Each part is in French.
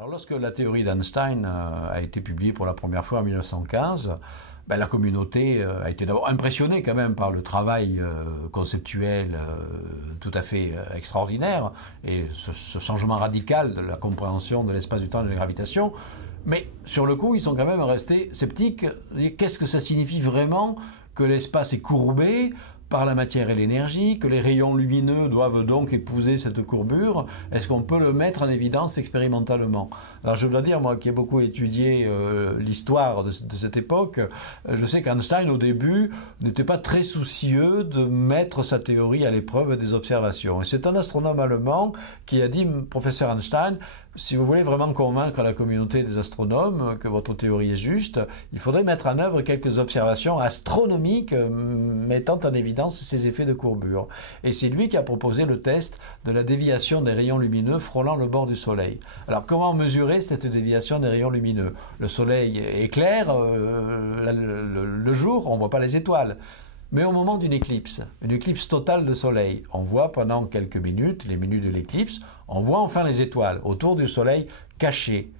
Alors lorsque la théorie d'Einstein a été publiée pour la première fois en 1915, la communauté a été d'abord impressionnée quand même par le travail conceptuel tout à fait extraordinaire et ce changement radical de la compréhension de l'espace, du temps et de la gravitation. Mais sur le coup, ils sont quand même restés sceptiques. Qu'est-ce que ça signifie vraiment que l'espace est courbé par la matière et l'énergie, que les rayons lumineux doivent donc épouser cette courbure? Est-ce qu'on peut le mettre en évidence expérimentalement? Alors je dois dire, moi qui ai beaucoup étudié l'histoire de cette époque, je sais qu'Einstein au début n'était pas très soucieux de mettre sa théorie à l'épreuve des observations. Et c'est un astronome allemand qui a dit, professeur Einstein, si vous voulez vraiment convaincre la communauté des astronomes que votre théorie est juste, il faudrait mettre en œuvre quelques observations astronomiques mettant en évidence ces effets de courbure. Et c'est lui qui a proposé le test de la déviation des rayons lumineux frôlant le bord du Soleil. Alors comment mesurer cette déviation des rayons lumineux? Le Soleil éclaire le jour, on ne voit pas les étoiles. Mais au moment d'une éclipse, une éclipse totale de soleil, on voit pendant quelques minutes, les minutes de l'éclipse, on voit enfin les étoiles autour du soleil cachées.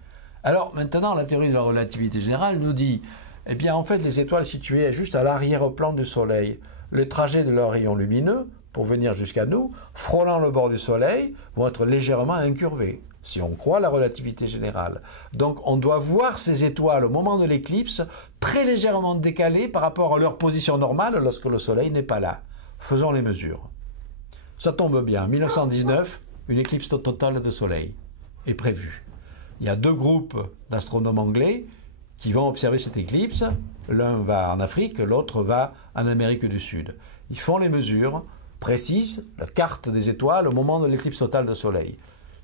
Alors maintenant, la théorie de la relativité générale nous dit, eh bien en fait les étoiles situées juste à l'arrière-plan du soleil, le trajet de leurs rayons lumineux, pour venir jusqu'à nous, frôlant le bord du soleil, vont être légèrement incurvés, si on croit la relativité générale. Donc on doit voir ces étoiles au moment de l'éclipse très légèrement décalées par rapport à leur position normale lorsque le soleil n'est pas là. Faisons les mesures. Ça tombe bien, 1919, une éclipse totale de soleil est prévue. Il y a deux groupes d'astronomes anglais qui vont observer cette éclipse. L'un va en Afrique, l'autre va en Amérique du Sud. Ils font les mesures précises, la carte des étoiles au moment de l'éclipse totale de soleil.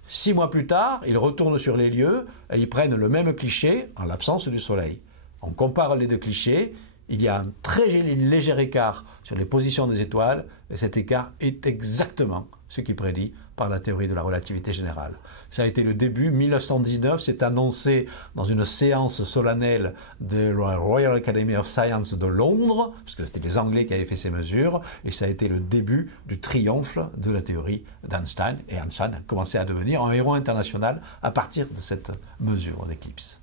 6 mois plus tard, ils retournent sur les lieux et ils prennent le même cliché en l'absence du soleil. On compare les deux clichés, il y a un très léger écart sur les positions des étoiles et cet écart est exactement ce qui est prédit par la théorie de la relativité générale. Ça a été le début, 1919, c'est annoncé dans une séance solennelle de la Royal Academy of Science de Londres, parce que c'était les Anglais qui avaient fait ces mesures, et ça a été le début du triomphe de la théorie d'Einstein, et Einstein a commencé à devenir un héros international à partir de cette mesure d'éclipse.